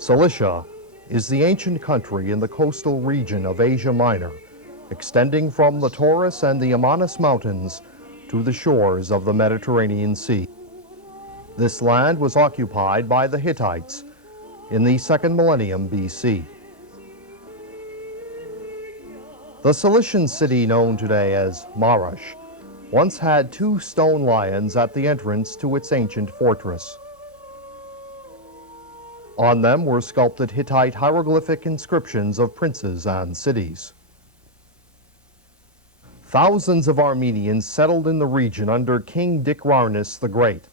Cilicia is the ancient country in the coastal region of Asia Minor, extending from the Taurus and the Amanus Mountains to the shores of the Mediterranean Sea. This land was occupied by the Hittites in the 2nd millennium BC. The Cilician city known today as Marash once had 2 stone lions at the entrance to its ancient fortress. On them were sculpted Hittite hieroglyphic inscriptions of princes and cities. Thousands of Armenians settled in the region under King Dicrarnus the Great,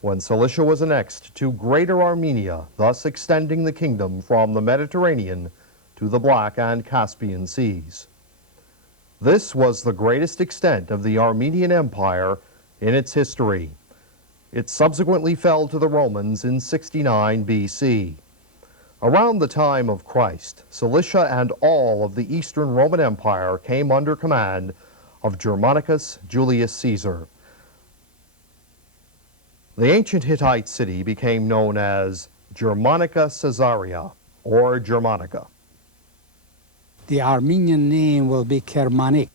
when Cilicia was annexed to Greater Armenia, thus extending the kingdom from the Mediterranean to the Black and Caspian Seas. This was the greatest extent of the Armenian Empire in its history. It subsequently fell to the Romans in 69 BC. Around the time of Christ, Cilicia and all of the Eastern Roman Empire came under command of Germanicus Julius Caesar. The ancient Hittite city became known as Germanica Caesarea, or Germanica. The Armenian name will be Kermanik.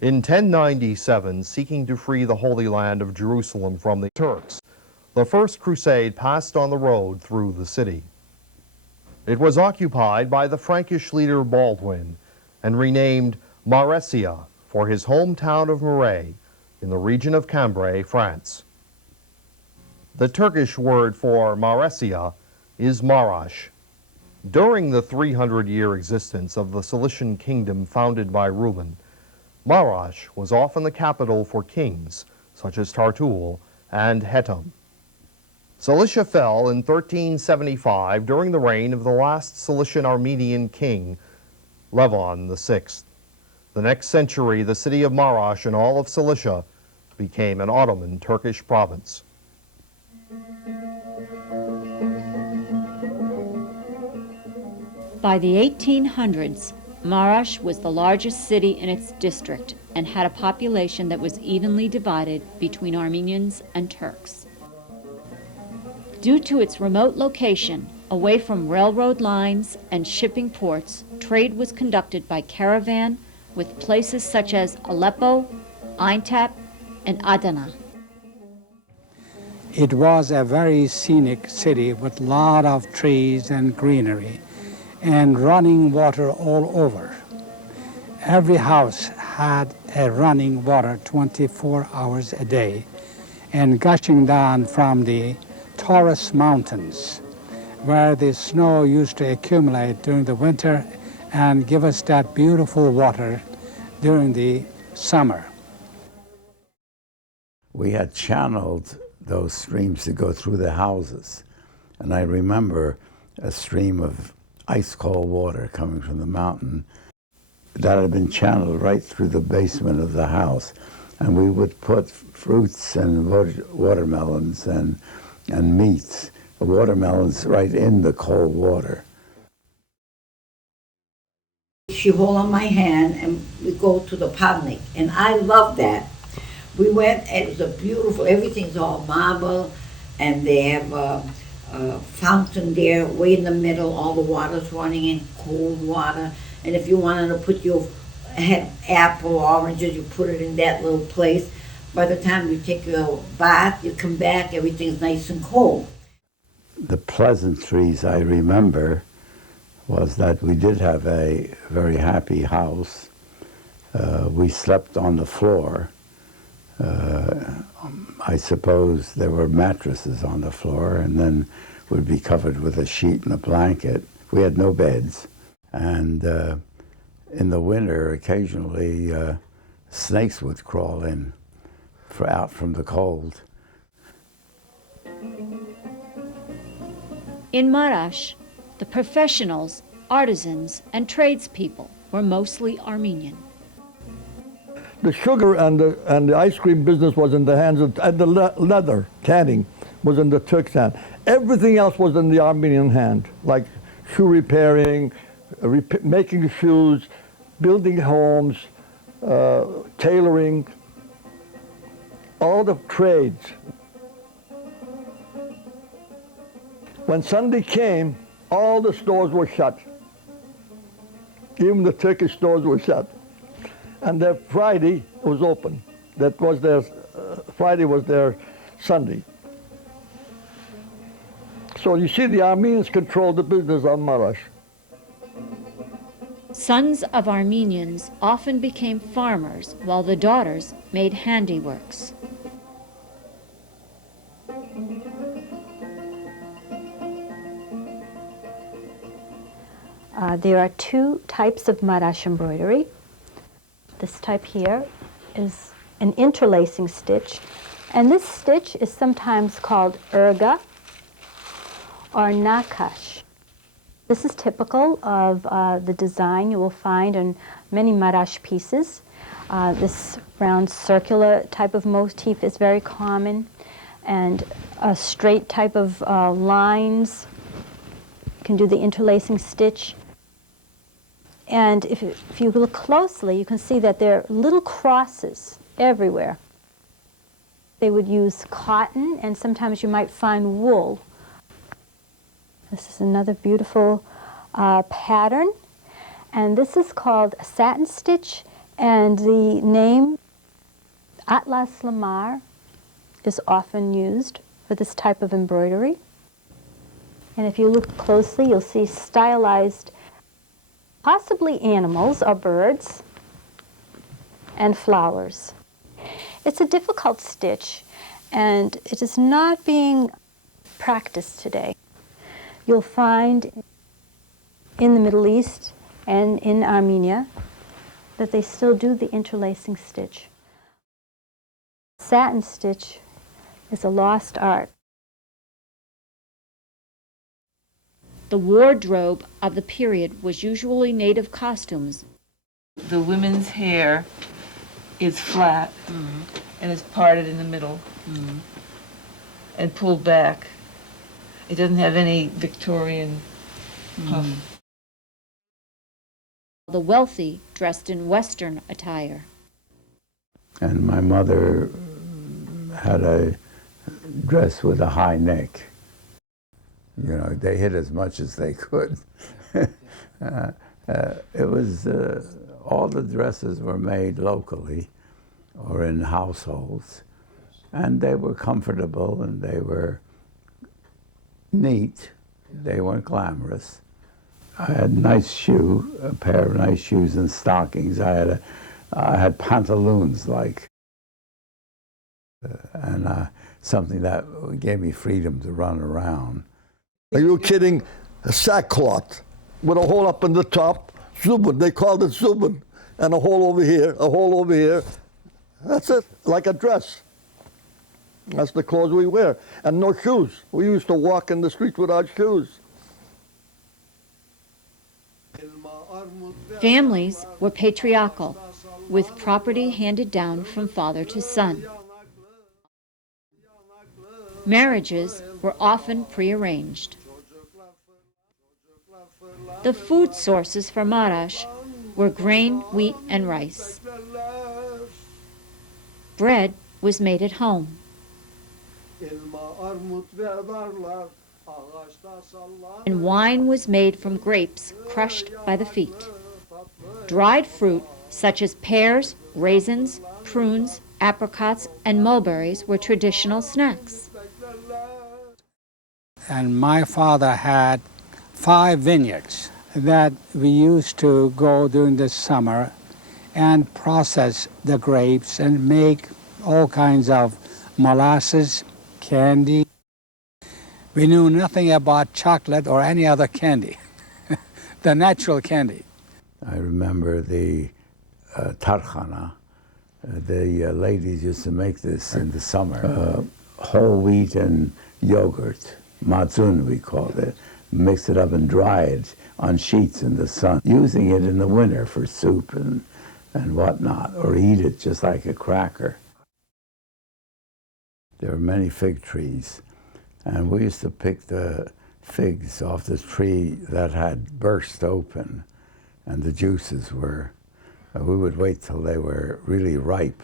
In 1097, seeking to free the Holy Land of Jerusalem from the Turks, the First Crusade passed on the road through the city. It was occupied by the Frankish leader Baldwin and renamed Maressia for his hometown of Marash in the region of Cambrai, France. The Turkish word for Maressia is Marash. During the 300-year existence of the Cilician kingdom founded by Reuben, Marash was often the capital for kings, such as Tartul and Hetum. Cilicia fell in 1375 during the reign of the last Cilician Armenian king, Levon VI. The next century, the city of Marash and all of Cilicia became an Ottoman Turkish province. By the 1800s, Marash was the largest city in its district and had a population that was evenly divided between Armenians and Turks. Due to its remote location, away from railroad lines and shipping ports, trade was conducted by caravan with places such as Aleppo, Aintab, and Adana. It was a very scenic city with a lot of trees and greenery and running water all over. Every house had a running water 24 hours a day and gushing down from the Taurus Mountains, where the snow used to accumulate during the winter and give us that beautiful water during the summer. We had channeled those streams to go through the houses, and I remember a stream of ice-cold water coming from the mountain that had been channeled right through the basement of the house. And we would put fruits and watermelons and meats, the watermelons right in the cold water. She hold on my hand and we go to the public, and I love that. We went, and it was a beautiful, everything's all marble, and they have a fountain there, way in the middle, all the water's running in, cold water. And if you wanted to put your apple, oranges, you put it in that little place. By the time you take your bath, you come back, everything's nice and cold. The pleasantries I remember was that we did have a very happy house. We slept on the floor. I suppose there were mattresses on the floor, and then would be covered with a sheet and a blanket. We had no beds. And in the winter, occasionally snakes would crawl in out from the cold. In Marash, the professionals, artisans, and tradespeople were mostly Armenian. The sugar and the ice cream business was in the hands of, and the leather canning was in the Turks' hand. Everything else was in the Armenian hand, like shoe repairing, making shoes, building homes, tailoring, all the trades. When Sunday came, all the stores were shut. Even the Turkish stores were shut. And their Friday was open. That was their, Friday was their Sunday. So you see, the Armenians controlled the business on Marash. Sons of Armenians often became farmers, while the daughters made handiworks. There are two types of Marash embroidery. This type here is an interlacing stitch, and this stitch is sometimes called urga or nakash. This is typical of the design you will find in many Marash pieces. This round circular type of motif is very common, and a straight type of lines. You can do the interlacing stitch. And if you look closely, you can see that there are little crosses everywhere. They would use cotton, and sometimes you might find wool. This is another beautiful pattern, and this is called a satin stitch, and the name Atlas Lamar is often used for this type of embroidery. And if you look closely, you'll see stylized, possibly animals or birds, and flowers. It's a difficult stitch, and it is not being practiced today. You'll find in the Middle East and in Armenia that they still do the interlacing stitch. Satin stitch is a lost art. The wardrobe of the period was usually native costumes. The women's hair is flat and is parted in the middle and pulled back. It doesn't have any Victorian puff. The wealthy dressed in Western attire. And my mother had a dress with a high neck. You know, they hid as much as they could. It was, all the dresses were made locally or in households, and they were comfortable and they were neat. They weren't glamorous. I had a nice shoe, a pair of nice shoes and stockings. I had pantaloons like, and something that gave me freedom to run around. Are you kidding? A sackcloth with a hole up in the top, zubin. They called it zubin, and a hole over here, a hole over here. That's it, like a dress. That's the clothes we wear, and no shoes. We used to walk in the streets without shoes. Families were patriarchal, with property handed down from father to son. Marriages were often prearranged. The food sources for Marash were grain, wheat, and rice. Bread was made at home. And wine was made from grapes crushed by the feet. Dried fruit, such as pears, raisins, prunes, apricots, and mulberries, were traditional snacks. And my father had 5 vineyards that we used to go during the summer and process the grapes and make all kinds of molasses, candy. We knew nothing about chocolate or any other candy. the natural candy. I remember the tarhana. The ladies used to make this in the summer. Whole wheat and yogurt, mazun we called it. Mix it up and dry it on sheets in the sun, using it in the winter for soup and whatnot, or eat it just like a cracker. There were many fig trees, and we used to pick the figs off the tree that had burst open, and the juices were, we would wait till they were really ripe.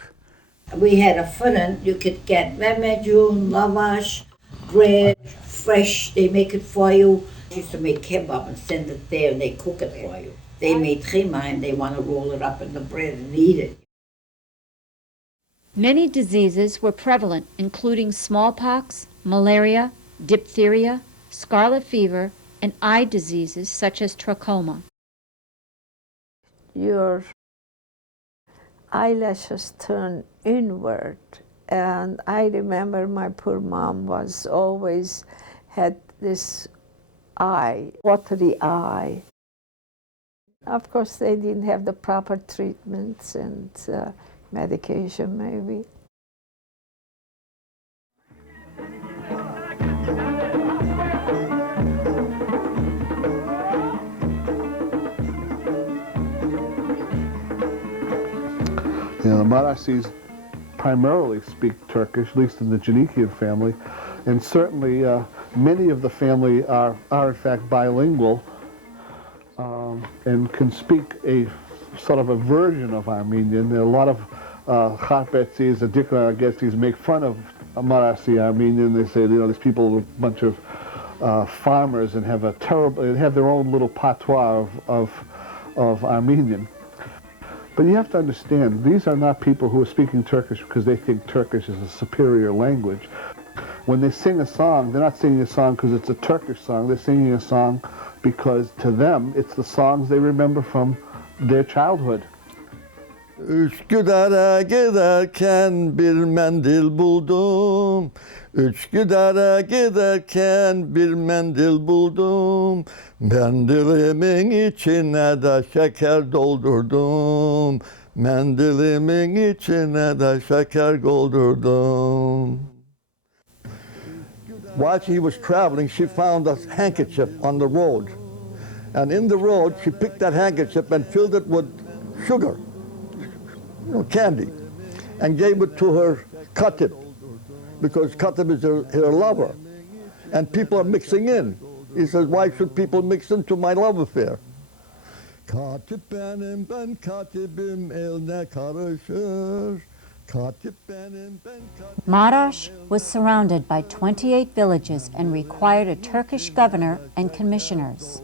We had a funan, you could get memejun, lavash, bread, fresh, they make it for you. They used to make kebab and send it there and they cook it for you. They made chima and they want to roll it up in the bread and eat it. Many diseases were prevalent, including smallpox, malaria, diphtheria, scarlet fever, and eye diseases such as trachoma. Your eyelashes turn inward, and I remember my poor mom was always had this eye, watery eye. Of course, they didn't have the proper treatments and medication, maybe. The Marashis primarily speak Turkish, at least in the Janikian family, and certainly many of the family are in fact bilingual and can speak a sort of a version of Armenian. There are a lot of Kharpetsis, Adikra make fun of Marashi Armenian. They say, these people are a bunch of farmers and have have their own little patois of Armenian. But you have to understand, these are not people who are speaking Turkish because they think Turkish is a superior language. When they sing a song, they're not singing a song because it's a Turkish song. They're singing a song because to them, it's the songs they remember from their childhood. Üsküdar'a giderken bir mendil buldum. Üsküdar'a giderken bir mendil buldum. Mendilimin içine de şeker doldurdum. Mendilimin içine de şeker doldurdum. While she was traveling, she found a handkerchief on the road. And in the road, she picked that handkerchief and filled it with sugar, candy, and gave it to her katip, because katip is her lover. And people are mixing in. He says, why should people mix into my love affair? Katip benim, ben katibim, eline karışır. Marash was surrounded by 28 villages and required a Turkish governor and commissioners.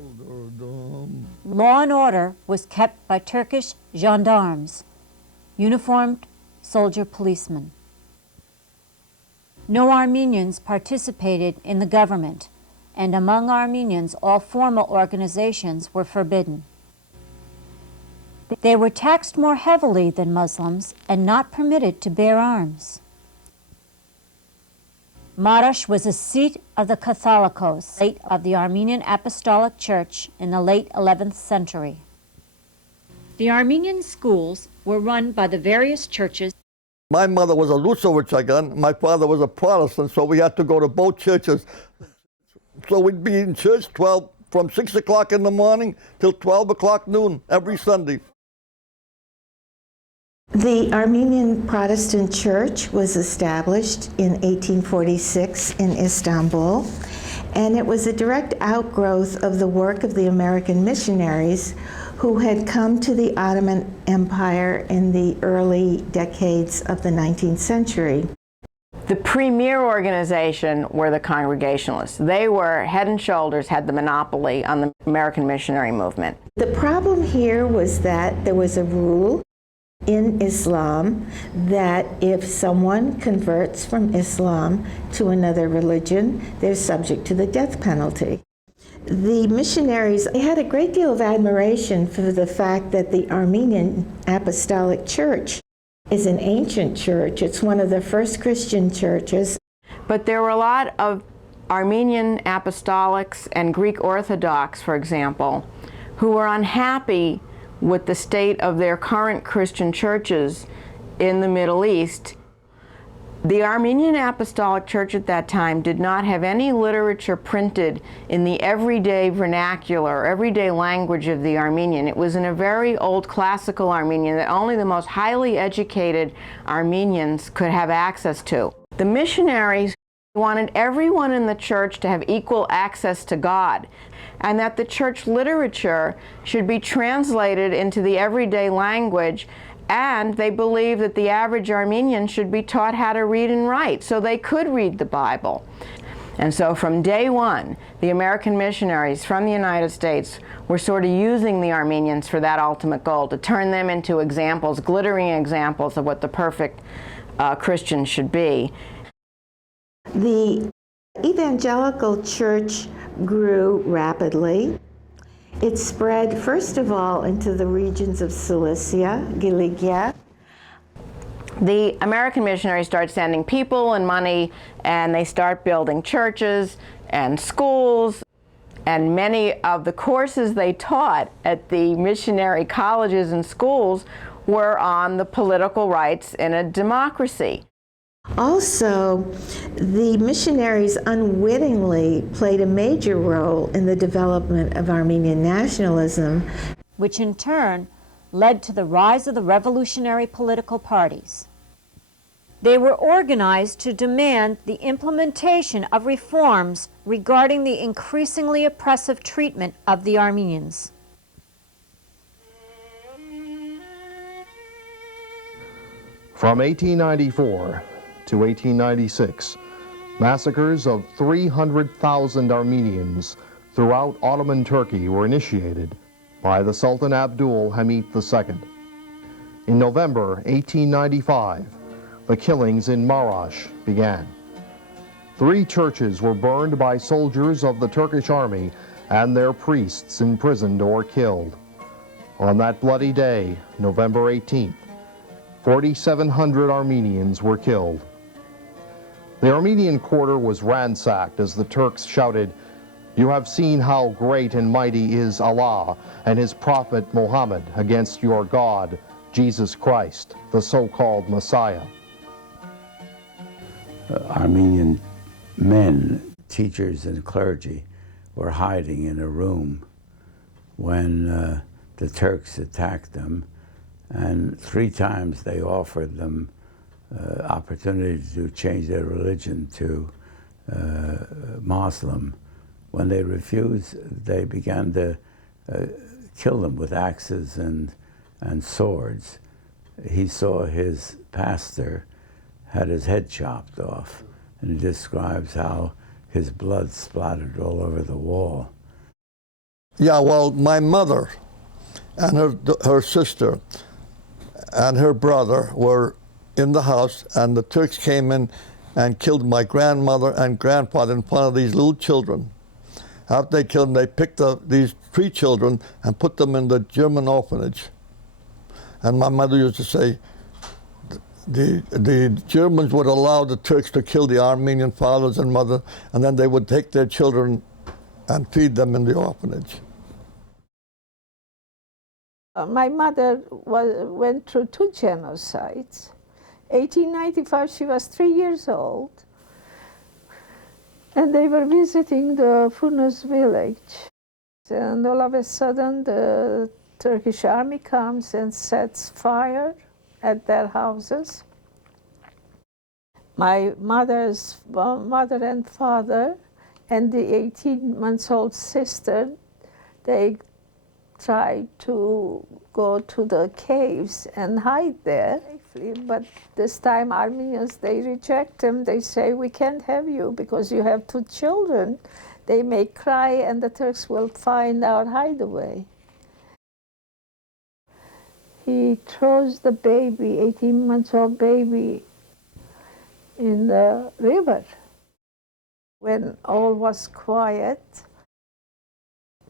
Law and order was kept by Turkish gendarmes, uniformed soldier policemen. No Armenians participated in the government, and among Armenians all formal organizations were forbidden. They were taxed more heavily than Muslims and not permitted to bear arms. Marash was a seat of the Catholicos, seat of the Armenian Apostolic Church in the late 11th century. The Armenian schools were run by the various churches. My mother was a Lusovichagan, my father was a Protestant, so we had to go to both churches. So we'd be in church from 6 o'clock in the morning till 12 o'clock noon every Sunday. The Armenian Protestant Church was established in 1846 in Istanbul, and it was a direct outgrowth of the work of the American missionaries who had come to the Ottoman Empire in the early decades of the 19th century. The premier organization were the Congregationalists. They were head and shoulders, had the monopoly on the American missionary movement. The problem here was that there was a rule in Islam that if someone converts from Islam to another religion, they're subject to the death penalty. The missionaries had a great deal of admiration for the fact that the Armenian Apostolic Church is an ancient church. It's one of the first Christian churches. But there were a lot of Armenian Apostolics and Greek Orthodox, for example, who were unhappy with the state of their current Christian churches in the Middle East. The Armenian Apostolic Church at that time did not have any literature printed in the everyday vernacular, everyday language of the Armenian. It was in a very old classical Armenian that only the most highly educated Armenians could have access to. The missionaries wanted everyone in the church to have equal access to God, and that the church literature should be translated into the everyday language, and they believed that the average Armenian should be taught how to read and write so they could read the Bible. And so from day one, the American missionaries from the United States were sort of using the Armenians for that ultimate goal, to turn them into examples, glittering examples of what the perfect Christian should be. The evangelical church grew rapidly. It spread, first of all, into the regions of Cilicia, Gilicia. The American missionaries start sending people and money, and they start building churches and schools. And many of the courses they taught at the missionary colleges and schools were on the political rights in a democracy. Also, the missionaries unwittingly played a major role in the development of Armenian nationalism, which in turn led to the rise of the revolutionary political parties. They were organized to demand the implementation of reforms regarding the increasingly oppressive treatment of the Armenians. From 1894 to 1896, massacres of 300,000 Armenians throughout Ottoman Turkey were initiated by the Sultan Abdul Hamid II. In November 1895, the killings in Marash began. 3 churches were burned by soldiers of the Turkish army and their priests imprisoned or killed. On that bloody day, November 18th, 4,700 Armenians were killed. The Armenian quarter was ransacked as the Turks shouted, "You have seen how great and mighty is Allah and his prophet Muhammad against your God, Jesus Christ, the so-called Messiah." Armenian men, teachers and clergy, were hiding in a room when the Turks attacked them, and 3 times they offered them opportunity to change their religion to Muslim. When they refused, they began to kill them with axes and swords. He saw his pastor had his head chopped off, and he describes how his blood splattered all over the wall. Yeah, well, my mother and her sister and her brother were in the house, and the Turks came in and killed my grandmother and grandfather in front of these little children. After they killed them, they picked up these 3 children and put them in the German orphanage. And my mother used to say, the Germans would allow the Turks to kill the Armenian fathers and mothers, and then they would take their children and feed them in the orphanage. My mother went through 2 genocides. 1895, she was 3 years old, and they were visiting the Furnas village. And all of a sudden, the Turkish army comes and sets fire at their houses. My mother's mother and father and the 18-month-old sister, they tried to go to the caves and hide there. But this time Armenians, they reject them. They say, "We can't have you because you have 2 children. They may cry and the Turks will find our hideaway." He throws the baby, 18-month-old baby, in the river. When all was quiet,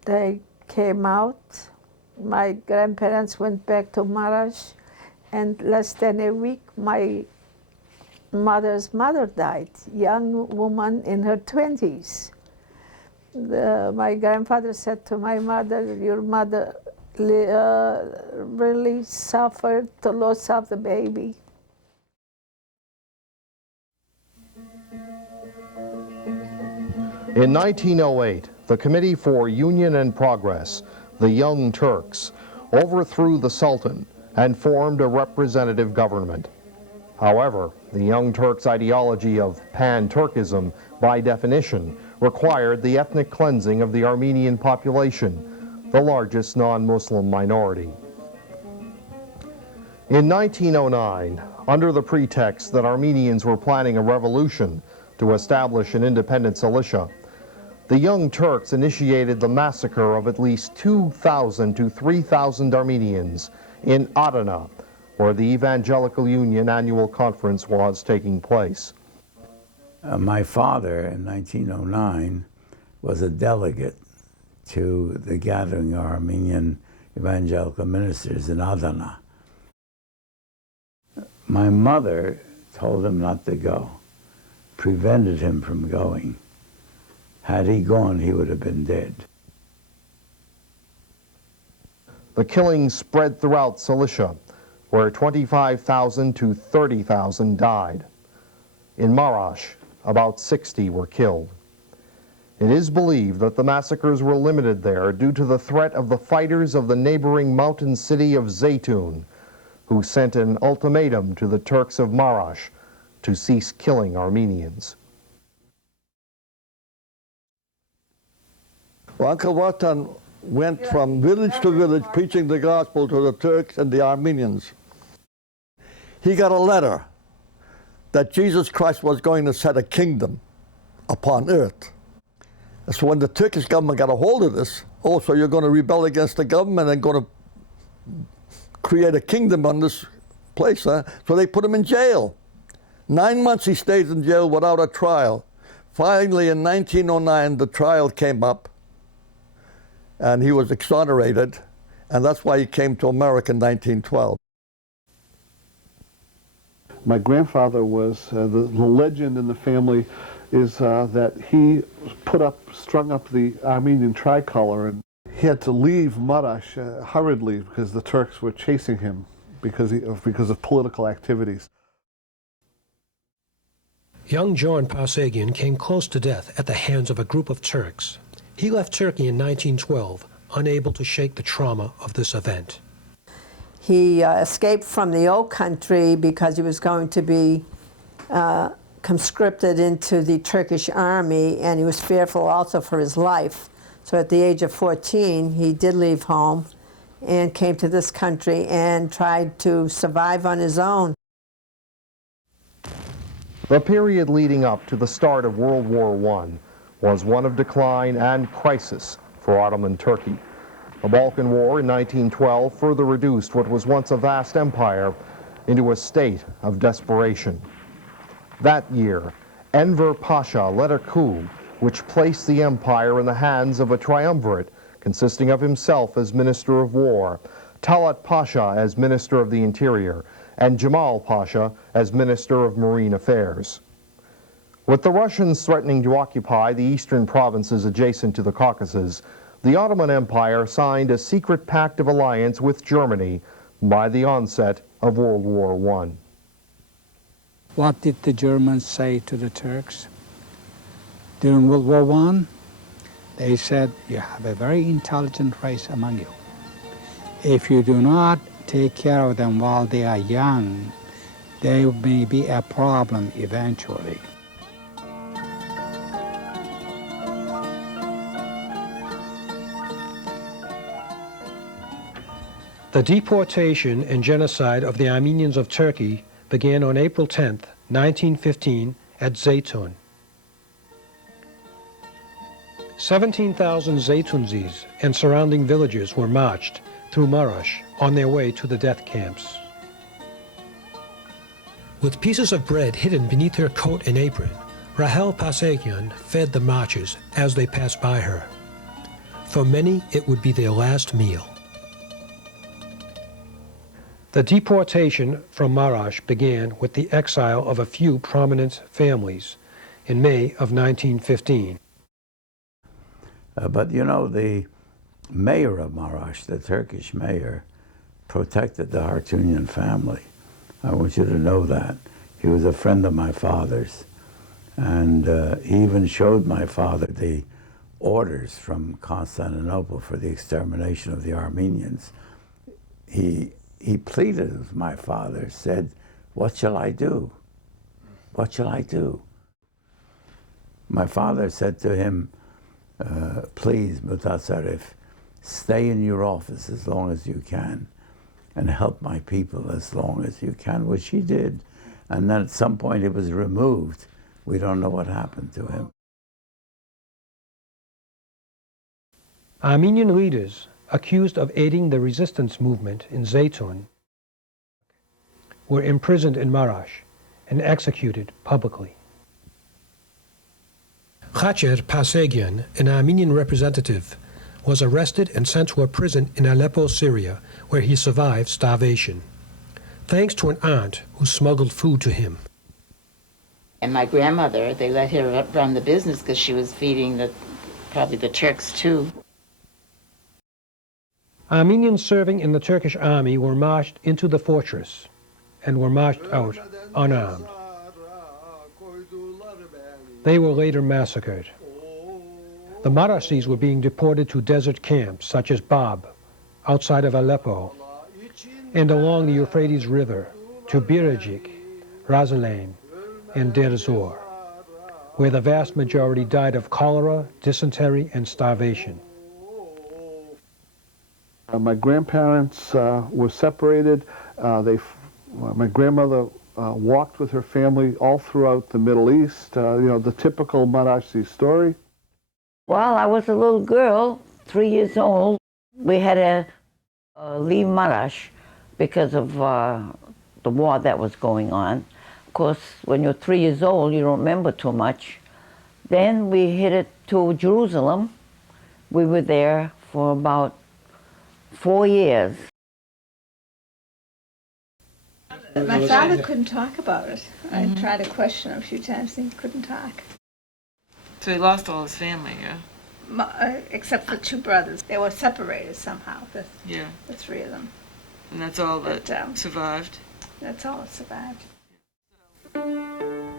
they came out. My grandparents went back to Marash, and less than a week, my mother's mother died, young woman in her 20s. My grandfather said to my mother, your mother really suffered the loss of the baby. In 1908, the Committee for Union and Progress, the Young Turks, overthrew the Sultan and formed a representative government. However, the Young Turks' ideology of pan-Turkism, by definition, required the ethnic cleansing of the Armenian population, the largest non-Muslim minority. In 1909, under the pretext that Armenians were planning a revolution to establish an independent Cilicia, the Young Turks initiated the massacre of at least 2,000 to 3,000 Armenians in Adana, where the Evangelical Union annual conference was taking place. My father, in 1909, was a delegate to the gathering of Armenian evangelical ministers in Adana. My mother told him not to go, prevented him from going. Had he gone, he would have been dead. The killings spread throughout Cilicia, where 25,000 to 30,000 died. In Marash, about 60 were killed. It is believed that the massacres were limited there due to the threat of the fighters of the neighboring mountain city of Zeytun, who sent an ultimatum to the Turks of Marash to cease killing Armenians. Well, Uncle Watan went from village to village preaching the gospel to the Turks and the Armenians. He got a letter that Jesus Christ was going to set a kingdom upon earth. So when the Turkish government got a hold of this, oh, so you're going to rebel against the government and going to create a kingdom on this place, huh? So they put him in jail. 9 months he stayed in jail without a trial. Finally, in 1909, the trial came up, and he was exonerated, and that's why he came to America in 1912. My grandfather was, the legend in the family is that he strung up the Armenian tricolor, and he had to leave Marash hurriedly because the Turks were chasing him because of political activities. Young John Parseghian came close to death at the hands of a group of Turks. He left Turkey in 1912, unable to shake the trauma of this event. He escaped from the old country because he was going to be conscripted into the Turkish army, and he was fearful also for his life. So at the age of 14, he did leave home and came to this country and tried to survive on his own. The period leading up to the start of World War I was one of decline and crisis for Ottoman Turkey. The Balkan War in 1912 further reduced what was once a vast empire into a state of desperation. That year, Enver Pasha led a coup which placed the empire in the hands of a triumvirate consisting of himself as Minister of War, Talat Pasha as Minister of the Interior, and Jamal Pasha as Minister of Marine Affairs. With the Russians threatening to occupy the eastern provinces adjacent to the Caucasus, the Ottoman Empire signed a secret pact of alliance with Germany by the onset of World War I. What did the Germans say to the Turks? During World War I, they said, you have a very intelligent race among you. If you do not take care of them while they are young, they may be a problem eventually. The deportation and genocide of the Armenians of Turkey began on April 10, 1915, at Zeytun. 17,000 Zeytunzis and surrounding villages were marched through Marash on their way to the death camps. With pieces of bread hidden beneath her coat and apron, Rahel Parseghian fed the marchers as they passed by her. For many, it would be their last meal. The deportation from Marash began with the exile of a few prominent families in May of 1915. But you know, the mayor of Marash, the Turkish mayor, protected the Hartunian family. I want you to know that. He was a friend of my father's. And he even showed my father the orders from Constantinople for the extermination of the Armenians. He pleaded with my father, said, "What shall I do? What shall I do?" My father said to him, "Please, Mutasarrif, stay in your office as long as you can and help my people as long as you can," which he did. And then at some point he was removed. We don't know what happened to him. Armenian leaders accused of aiding the resistance movement in Zeytun were imprisoned in Marash and executed publicly. Roger Parseghian, an Armenian representative, was arrested and sent to a prison in Aleppo, Syria, where he survived starvation, thanks to an aunt who smuggled food to him. And my grandmother, they let her run the business because she was feeding probably the Turks too. Armenians serving in the Turkish army were marched into the fortress and were marched out unarmed. They were later massacred. The Marashis were being deported to desert camps such as Bab, outside of Aleppo, and along the Euphrates River to Birajik, Razalain, and Deir Zor, where the vast majority died of cholera, dysentery, and starvation. My grandparents were separated. My grandmother walked with her family all throughout the Middle East, you know, the typical Marashi story. While I was a little girl, 3 years old, we had to leave Marash because of the war that was going on. Of course, when you're 3 years old, you don't remember too much. Then we headed to Jerusalem. We were there for about 4 years. My father couldn't talk about it. I tried to question him a few times and he couldn't talk. So he lost all his family, yeah? Except for 2 brothers. They were separated somehow, the 3 of them. And that's all that survived? That's all that survived.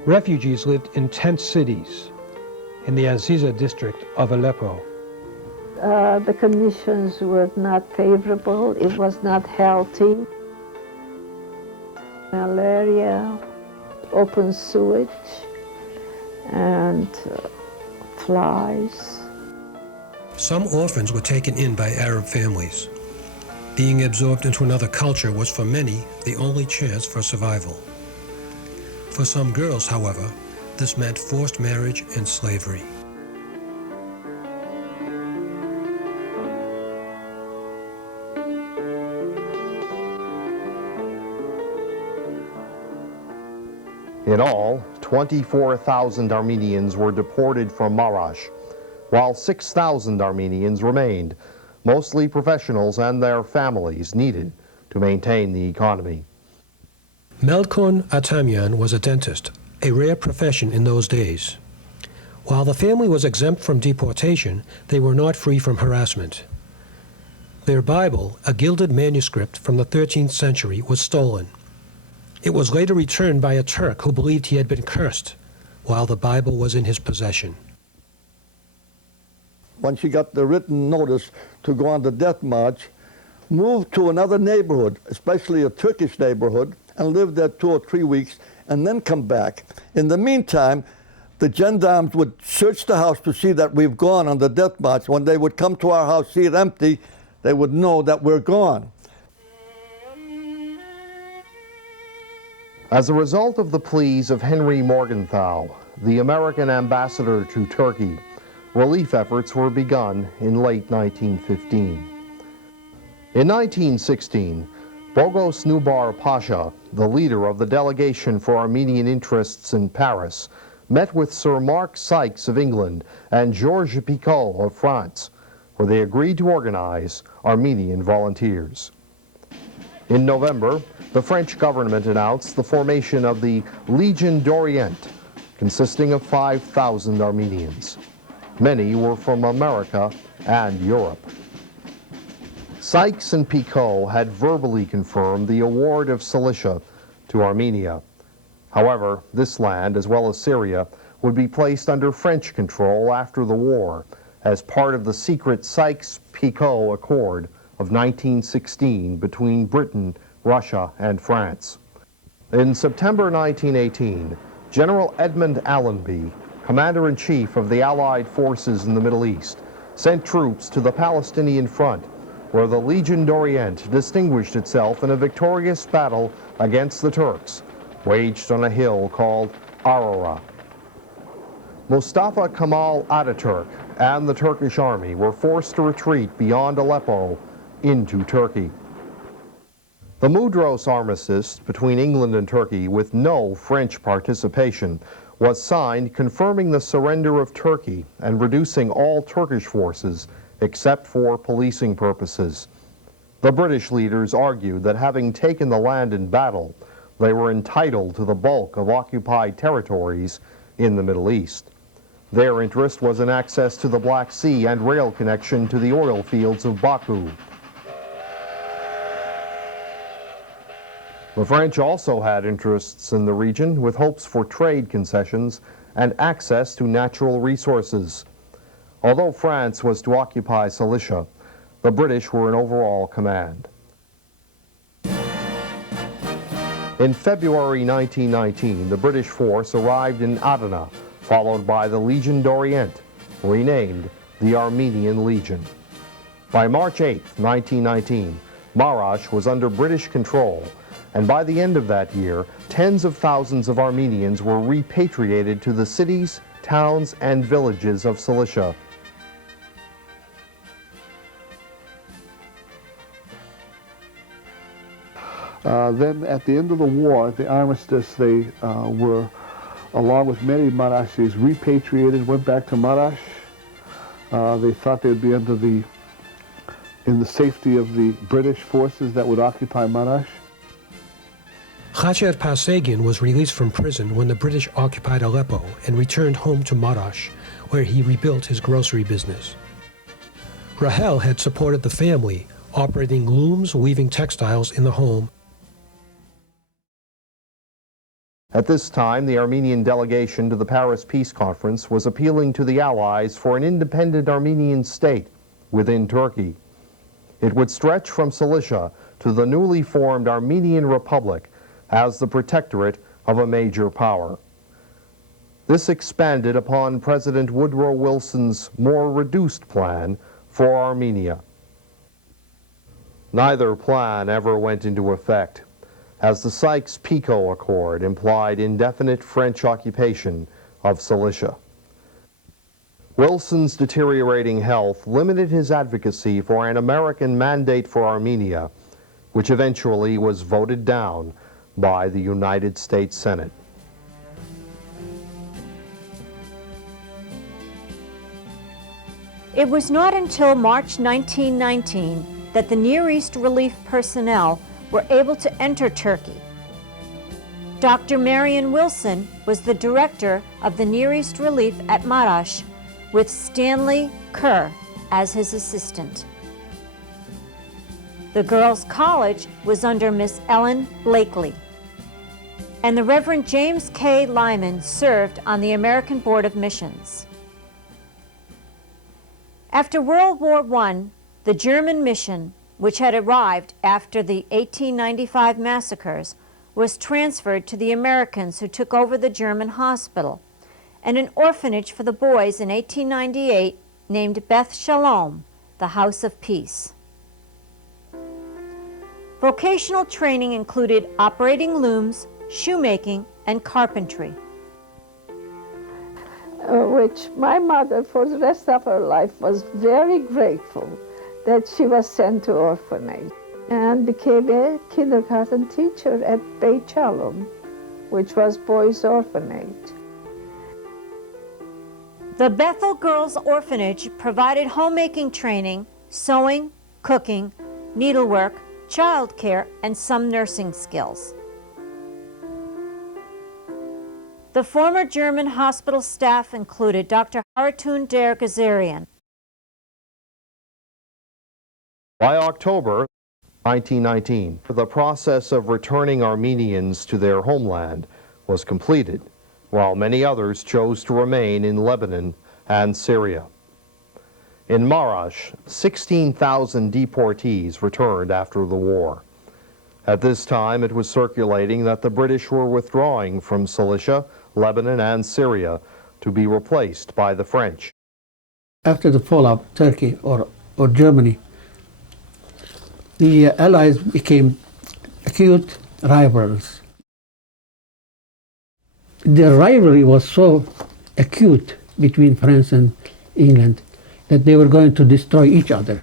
Refugees lived in tent cities in the Aziza district of Aleppo. The conditions were not favorable. It was not healthy. Malaria, open sewage, and flies. Some orphans were taken in by Arab families. Being absorbed into another culture was for many the only chance for survival. For some girls, however, this meant forced marriage and slavery. In all, 24,000 Armenians were deported from Marash, while 6,000 Armenians remained, mostly professionals and their families needed to maintain the economy. Melkon Atamian was a dentist, a rare profession in those days. While the family was exempt from deportation, they were not free from harassment. Their Bible, a gilded manuscript from the 13th century, was stolen. It was later returned by a Turk who believed he had been cursed, while the Bible was in his possession. Once she got the written notice to go on the death march, moved to another neighborhood, especially a Turkish neighborhood, and lived there 2 or 3 weeks, and then come back. In the meantime, the gendarmes would search the house to see that we've gone on the death march. When they would come to our house, see it empty, they would know that we're gone. As a result of the pleas of Henry Morgenthau, the American ambassador to Turkey, relief efforts were begun in late 1915. In 1916, Bogos Nubar Pasha, the leader of the delegation for Armenian interests in Paris, met with Sir Mark Sykes of England and Georges Picot of France, where they agreed to organize Armenian volunteers. In November, the French government announced the formation of the Légion d'Orient, consisting of 5,000 Armenians. Many were from America and Europe. Sykes and Picot had verbally confirmed the award of Cilicia to Armenia. However, this land, as well as Syria, would be placed under French control after the war as part of the secret Sykes-Picot Accord of 1916 between Britain, Russia, and France. In September 1918, General Edmund Allenby, Commander-in-Chief of the Allied forces in the Middle East, sent troops to the Palestinian front, where the Légion d'Orient distinguished itself in a victorious battle against the Turks, waged on a hill called Ararat. Mustafa Kemal Ataturk and the Turkish army were forced to retreat beyond Aleppo into Turkey. The Mudros Armistice between England and Turkey, with no French participation, was signed confirming the surrender of Turkey and reducing all Turkish forces except for policing purposes. The British leaders argued that having taken the land in battle, they were entitled to the bulk of occupied territories in the Middle East. Their interest was in access to the Black Sea and rail connection to the oil fields of Baku. The French also had interests in the region, with hopes for trade concessions and access to natural resources. Although France was to occupy Cilicia, the British were in overall command. In February 1919, the British force arrived in Adana, followed by the Légion d'Orient, renamed the Armenian Legion. By March 8, 1919, Marash was under British control, and by the end of that year, tens of thousands of Armenians were repatriated to the cities, towns, and villages of Cilicia. Then at the end of the war, the armistice, they were, along with many Marashis, repatriated, went back to Marash. They thought they'd be in the safety of the British forces that would occupy Marash. Roger Parseghian was released from prison when the British occupied Aleppo and returned home to Marash, where he rebuilt his grocery business. Rahel had supported the family, operating looms, weaving textiles in the home. At this time, the Armenian delegation to the Paris Peace Conference was appealing to the Allies for an independent Armenian state within Turkey. It would stretch from Cilicia to the newly formed Armenian Republic as the protectorate of a major power. This expanded upon President Woodrow Wilson's more reduced plan for Armenia. Neither plan ever went into effect, as the Sykes-Picot Accord implied indefinite French occupation of Cilicia. Wilson's deteriorating health limited his advocacy for an American mandate for Armenia, which eventually was voted down by the United States Senate. It was not until March 1919 that the Near East relief personnel were able to enter Turkey. Dr. Marion Wilson was the director of the Near East Relief at Marash, with Stanley Kerr as his assistant. The girls' college was under Miss Ellen Blakely, and the Reverend James K. Lyman served on the American Board of Missions. After World War I, the German mission, which had arrived after the 1895 massacres, was transferred to the Americans who took over the German hospital and an orphanage for the boys in 1898 named Beth Shalom, the House of Peace. Vocational training included operating looms, shoemaking, and carpentry. Which my mother, for the rest of her life, was very grateful that she was sent to orphanage and became a kindergarten teacher at Beit Shalom, which was boys' orphanage. The Bethel Girls Orphanage provided homemaking training, sewing, cooking, needlework, childcare, and some nursing skills. The former German hospital staff included Dr. Haratun Der Gazarian. By October 1919, the process of returning Armenians to their homeland was completed, while many others chose to remain in Lebanon and Syria. In Marash, 16,000 deportees returned after the war. At this time, it was circulating that the British were withdrawing from Cilicia, Lebanon, and Syria to be replaced by the French. After the fall of Turkey or Germany, the Allies became acute rivals. The rivalry was so acute between France and England that they were going to destroy each other.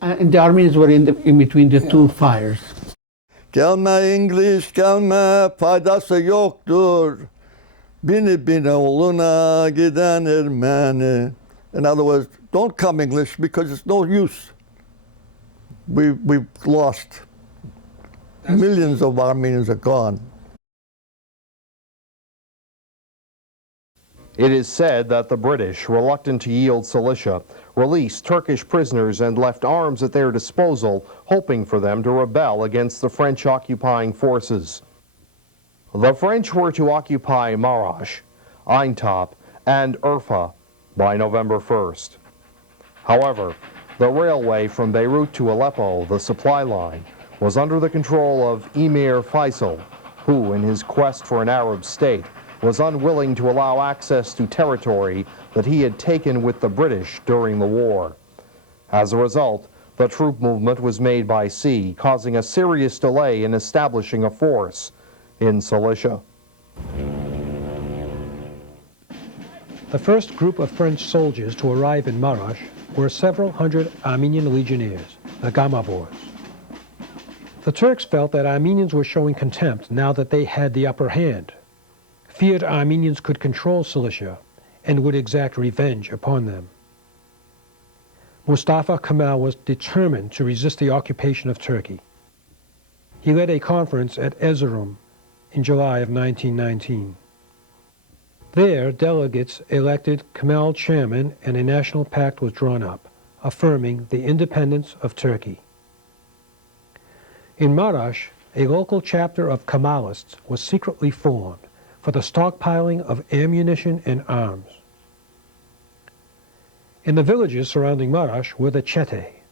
And the Armenians were in between the two fires. Gelme İngiliz gelme, faydası yoktur. Bini bini oğluna giden Ermeni. In other words, don't come English because it's no use. We've lost. Millions of Armenians are gone. It is said that the British, reluctant to yield Cilicia, released Turkish prisoners and left arms at their disposal, hoping for them to rebel against the French occupying forces. The French were to occupy Marash, Eintop, and Urfa by November 1st. However, the railway from Beirut to Aleppo, the supply line, was under the control of Emir Faisal, who, in his quest for an Arab state, was unwilling to allow access to territory that he had taken with the British during the war. As a result, the troop movement was made by sea, causing a serious delay in establishing a force in Cilicia. The first group of French soldiers to arrive in Marash were several hundred Armenian legionnaires, the Gamavors. The Turks felt that Armenians were showing contempt now that they had the upper hand, feared Armenians could control Cilicia and would exact revenge upon them. Mustafa Kemal was determined to resist the occupation of Turkey. He led a conference at Erzurum in July of 1919. There, delegates elected Kemal chairman and a national pact was drawn up, affirming the independence of Turkey. In Marash, a local chapter of Kemalists was secretly formed for the stockpiling of ammunition and arms. In the villages surrounding Marash were the Chete,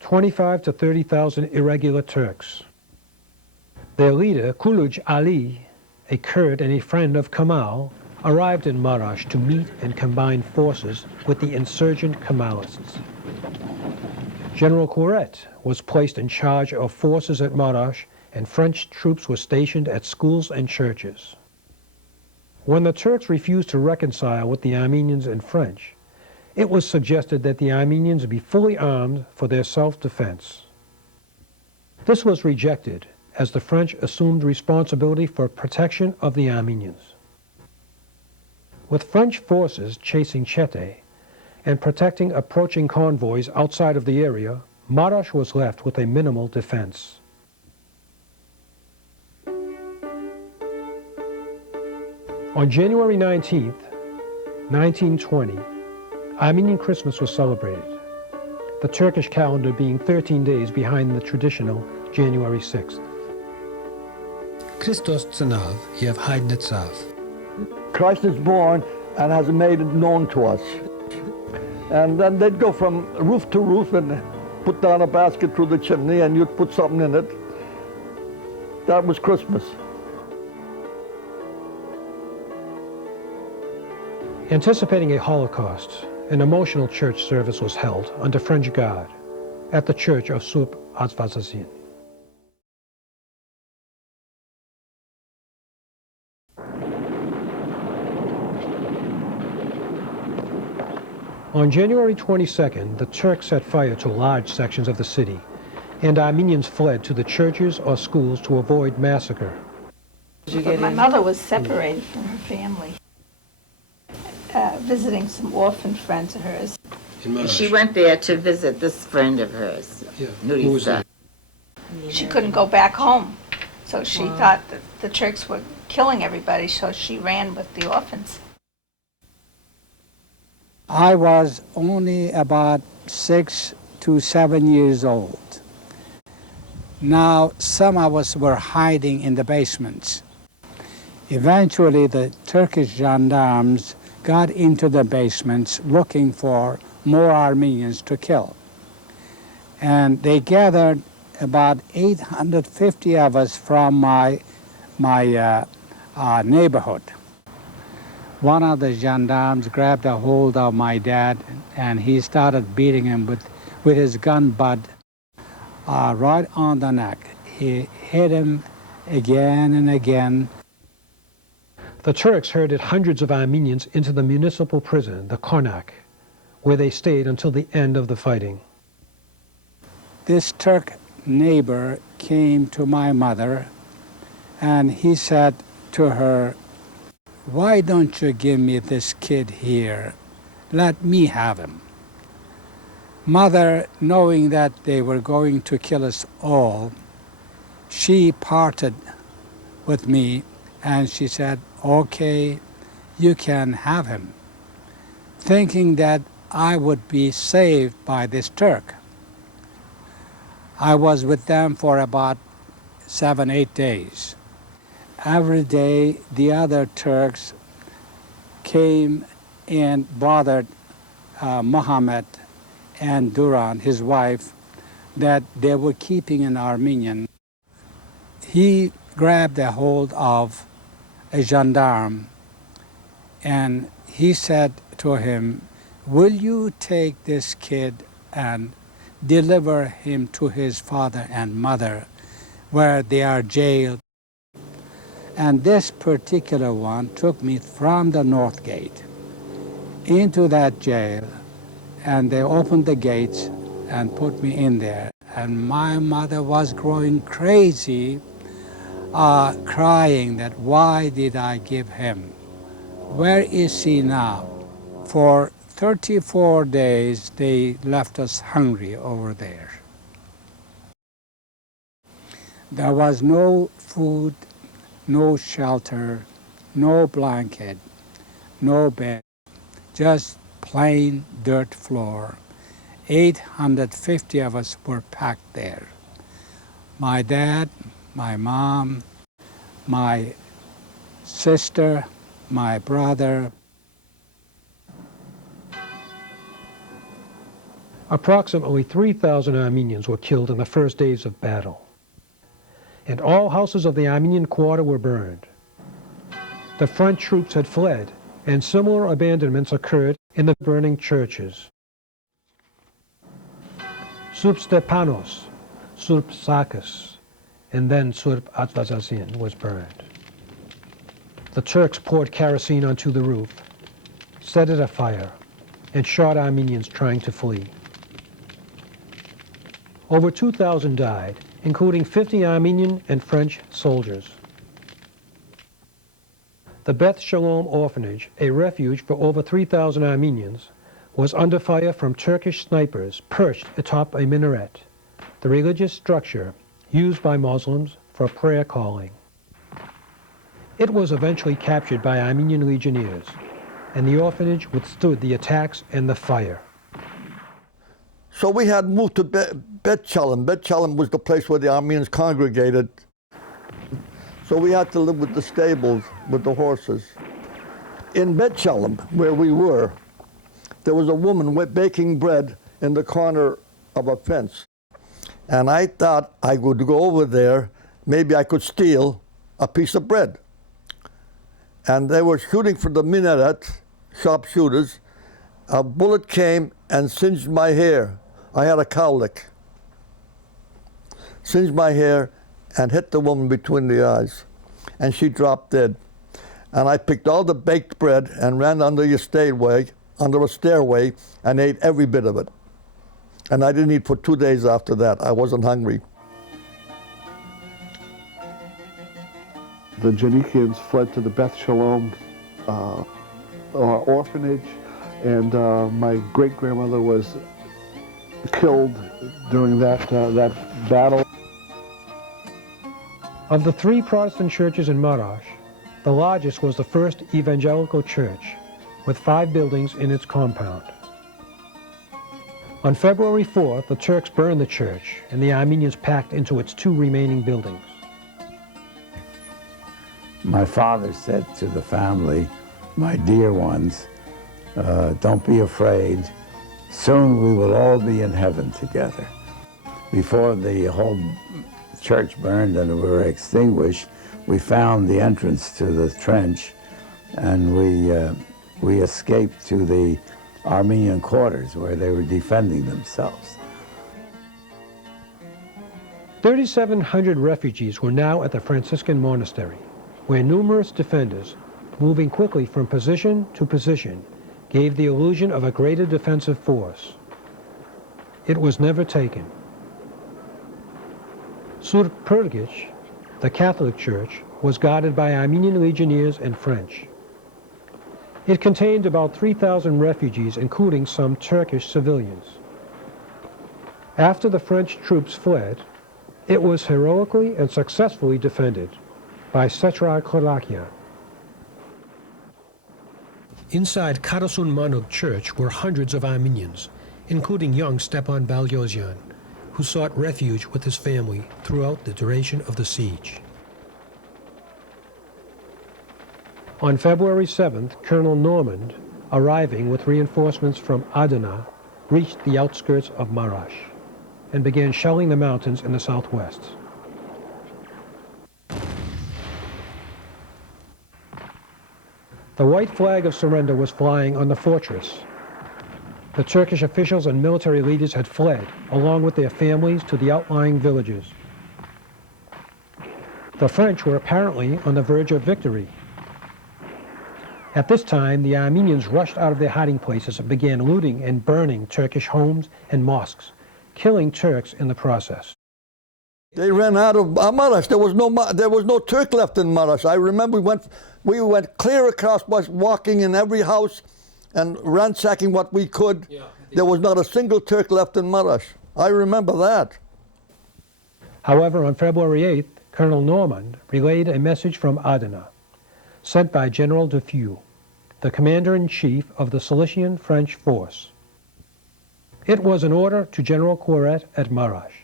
25 to 30,000 irregular Turks. Their leader, Kuluj Ali, a Kurd and a friend of Kemal, arrived in Marash to meet and combine forces with the insurgent Kemalists. General Couret was placed in charge of forces at Marash, and French troops were stationed at schools and churches. When the Turks refused to reconcile with the Armenians and French, it was suggested that the Armenians be fully armed for their self-defense. This was rejected, as the French assumed responsibility for protection of the Armenians. With French forces chasing Chete and protecting approaching convoys outside of the area, Marash was left with a minimal defense. On January 19th, 1920, Armenian Christmas was celebrated, the Turkish calendar being 13 days behind the traditional January 6th. Christos Tsanav, Yev Haidnetsav. Christ is born and has made it known to us. And then they'd go from roof to roof and put down a basket through the chimney and you'd put something in it. That was Christmas. Anticipating a Holocaust, an emotional church service was held under French guard at the church of Surp Azvazazin. On January 22nd, the Turks set fire to large sections of the city, and Armenians fled to the churches or schools to avoid massacre. But my mother was separated from her family, visiting some orphan friends of hers. She went there to visit this friend of hers, Nurisa. she couldn't go back home. So she thought that the Turks were killing everybody, so she ran with the orphans. I was only about 6 to 7 years old. Now, some of us were hiding in the basements. Eventually, the Turkish gendarmes got into the basements looking for more Armenians to kill. And they gathered about 850 of us from my neighborhood. One of the gendarmes grabbed a hold of my dad, and he started beating him with his gun butt right on the neck. He hit him again and again. The Turks herded hundreds of Armenians into the municipal prison, the Konak, where they stayed until the end of the fighting. This Turk neighbor came to my mother, and he said to her, "Why don't you give me this kid here? Let me have him." Mother, knowing that they were going to kill us all, she parted with me and she said, "Okay, you can have him," thinking that I would be saved by this Turk. I was with them for about 7, 8 days. Every day the other Turks came and bothered Mohammed and Duran, his wife, that they were keeping an Armenian. He grabbed a hold of a gendarme and he said to him, "Will you take this kid and deliver him to his father and mother where they are jailed?" And this particular one took me from the North Gate into that jail, and they opened the gates and put me in there. And my mother was growing crazy, crying that, "Why did I give him? Where is he now?" For 34 days, they left us hungry over there. There was no food, no shelter, no blanket, no bed, just plain dirt floor. 850 of us were packed there. My dad, my mom, my sister, my brother. Approximately 3,000 Armenians were killed in the first days of battle, and all houses of the Armenian quarter were burned. The front troops had fled, and similar abandonments occurred in the burning churches. Surp Stepanos, Surp Sakis, and then Surp Atvazazian was burned. The Turks poured kerosene onto the roof, set it afire, and shot Armenians trying to flee. Over 2,000 died, including 50 Armenian and French soldiers. The Beth Shalom orphanage, a refuge for over 3,000 Armenians, was under fire from Turkish snipers perched atop a minaret, the religious structure used by Muslims for prayer calling. It was eventually captured by Armenian legionnaires, and the orphanage withstood the attacks and the fire. So we had moved to Bet Shalom. Bet Shalom was the place where the Armenians congregated. So we had to live with the stables, with the horses. In Bet Shalom, where we were, there was a woman baking bread in the corner of a fence. And I thought I would go over there, maybe I could steal a piece of bread. And they were shooting for the minaret, sharpshooters. A bullet came and singed my hair. I had a cowlick. Singed my hair and hit the woman between the eyes. And she dropped dead. And I picked all the baked bread and ran under a stairway, and ate every bit of it. And I didn't eat for 2 days after that. I wasn't hungry. The Janikians fled to the Beth Shalom orphanage, and my great-grandmother was killed during that battle. Of the 3 Protestant churches in Marash, the largest was the First Evangelical Church, with 5 buildings in its compound. On February 4th, the Turks burned the church, and the Armenians packed into its 2 remaining buildings. My father said to the family, "My dear ones, don't be afraid. Soon we will all be in heaven together." Before the whole church burned and we were extinguished, we found the entrance to the trench, and we escaped to the Armenian quarters where they were defending themselves. 3,700 refugees were now at the Franciscan monastery, where numerous defenders, moving quickly from position to position, gave the illusion of a greater defensive force. It was never taken. Sur Purgic, the Catholic Church, was guarded by Armenian legionnaires and French. It contained about 3,000 refugees, including some Turkish civilians. After the French troops fled, it was heroically and successfully defended by Setrar Kolakian. Inside Karasun Manuk Church were hundreds of Armenians, including young Stepan Balyozyan, who sought refuge with his family throughout the duration of the siege. On February 7th, Colonel Normand, arriving with reinforcements from Adana, reached the outskirts of Marash and began shelling the mountains in the southwest. The white flag of surrender was flying on the fortress. The Turkish officials and military leaders had fled, along with their families, to the outlying villages. The French were apparently on the verge of victory. At this time, the Armenians rushed out of their hiding places and began looting and burning Turkish homes and mosques, killing Turks in the process. They ran out of Marash. There was no Turk left in Marash. I remember we went clear across by walking in every house and ransacking what we could. Yeah. There was not a single Turk left in Marash. I remember that. However, on February 8th, Colonel Normand relayed a message from Adana, sent by General Dufeu, the commander-in-chief of the Cilician French force. It was an order to General Coiret at Marash,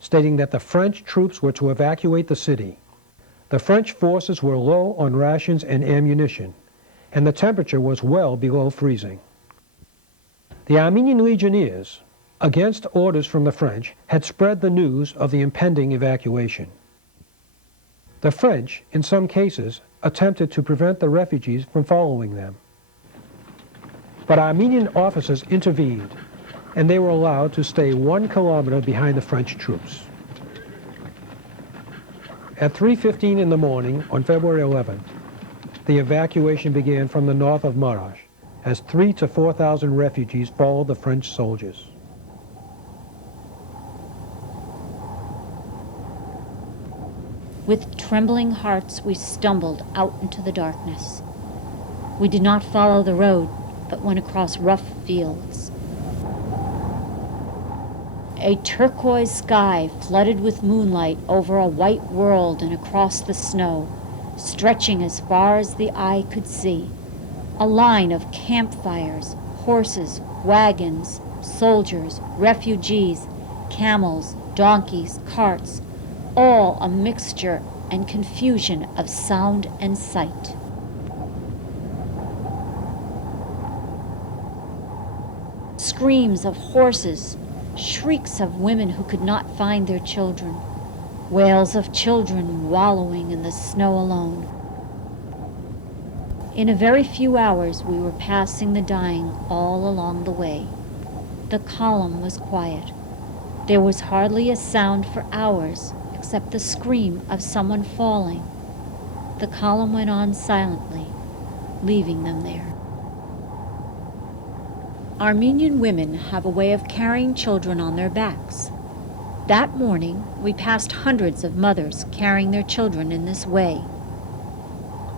stating that the French troops were to evacuate the city. The French forces were low on rations and ammunition, and the temperature was well below freezing. The Armenian legionnaires, against orders from the French, had spread the news of the impending evacuation. The French, in some cases, attempted to prevent the refugees from following them. But Armenian officers intervened, and they were allowed to stay 1 kilometer behind the French troops. At 3:15 in the morning on February 11th, the evacuation began from the north of Marash, as 3,000 to 4,000 refugees followed the French soldiers. With trembling hearts, we stumbled out into the darkness. We did not follow the road, but went across rough fields. A turquoise sky flooded with moonlight over a white world and across the snow, stretching as far as the eye could see. A line of campfires, horses, wagons, soldiers, refugees, camels, donkeys, carts, all a mixture and confusion of sound and sight. Screams of horses, shrieks of women who could not find their children, wails of children wallowing in the snow alone. In a very few hours we were passing the dying all along the way. The column was quiet. There was hardly a sound for hours, except the scream of someone falling. The column went on silently, leaving them there. Armenian women have a way of carrying children on their backs. That morning, we passed hundreds of mothers carrying their children in this way.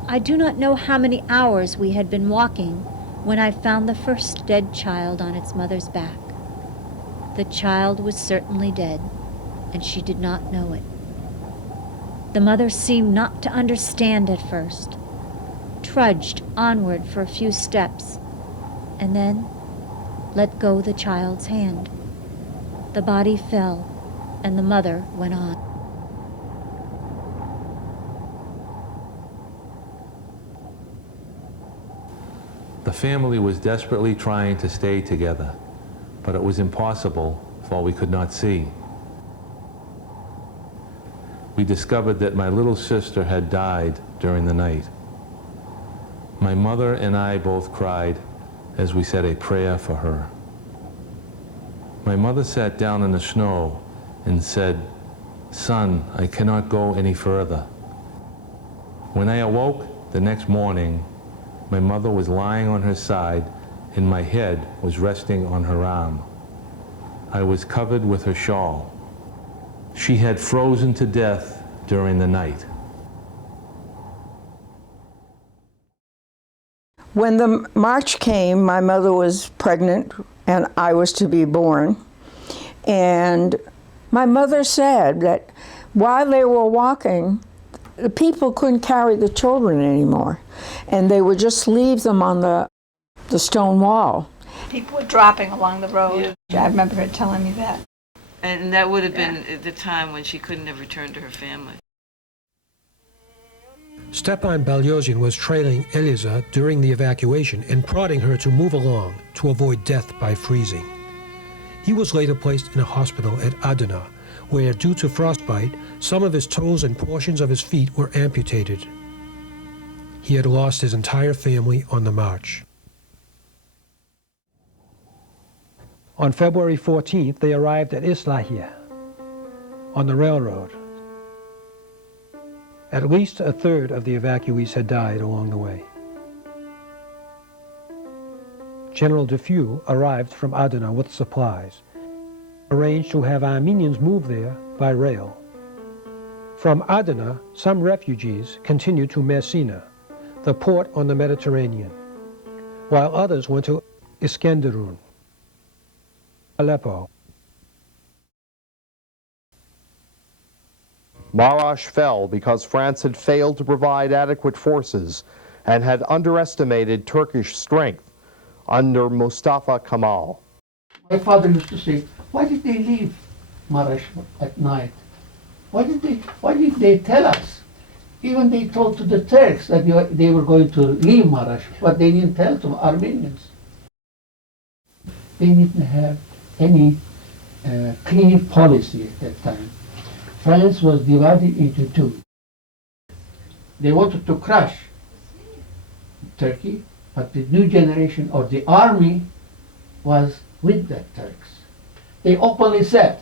I do not know how many hours we had been walking when I found the first dead child on its mother's back. The child was certainly dead, and she did not know it. The mother seemed not to understand at first, trudged onward for a few steps, and then let go the child's hand. The body fell, and the mother went on. The family was desperately trying to stay together, but it was impossible, for we could not see. We discovered that my little sister had died during the night. My mother and I both cried as we said a prayer for her. My mother sat down in the snow and said, "Son, I cannot go any further." When I awoke the next morning, my mother was lying on her side and my head was resting on her arm. I was covered with her shawl. She had frozen to death during the night. When the march came, my mother was pregnant and I was to be born. And my mother said that while they were walking, the people couldn't carry the children anymore. And they would just leave them on the stone wall. People were dropping along the road. Yeah. I remember her telling me that. And that would have been the time when she couldn't have returned to her family. Stepan Balyozin was trailing Eliza during the evacuation and prodding her to move along to avoid death by freezing. He was later placed in a hospital at Adana, where, due to frostbite, some of his toes and portions of his feet were amputated. He had lost his entire family on the march. On February 14th, they arrived at Islahiye on the railroad. At least a third of the evacuees had died along the way. General Defoe arrived from Adana with supplies, arranged to have Armenians move there by rail. From Adana, some refugees continued to Messina, the port on the Mediterranean, while others went to Iskenderun, Aleppo. Marash fell because France had failed to provide adequate forces and had underestimated Turkish strength under Mustafa Kemal. My father used to say, why did they leave Marash at night? Why did they tell us? Even they told to the Turks that they were going to leave Marash, but they didn't tell to Armenians. They didn't have any clear policy at that time. France was divided into two. They wanted to crush Turkey, but the new generation or the army was with the Turks. They openly said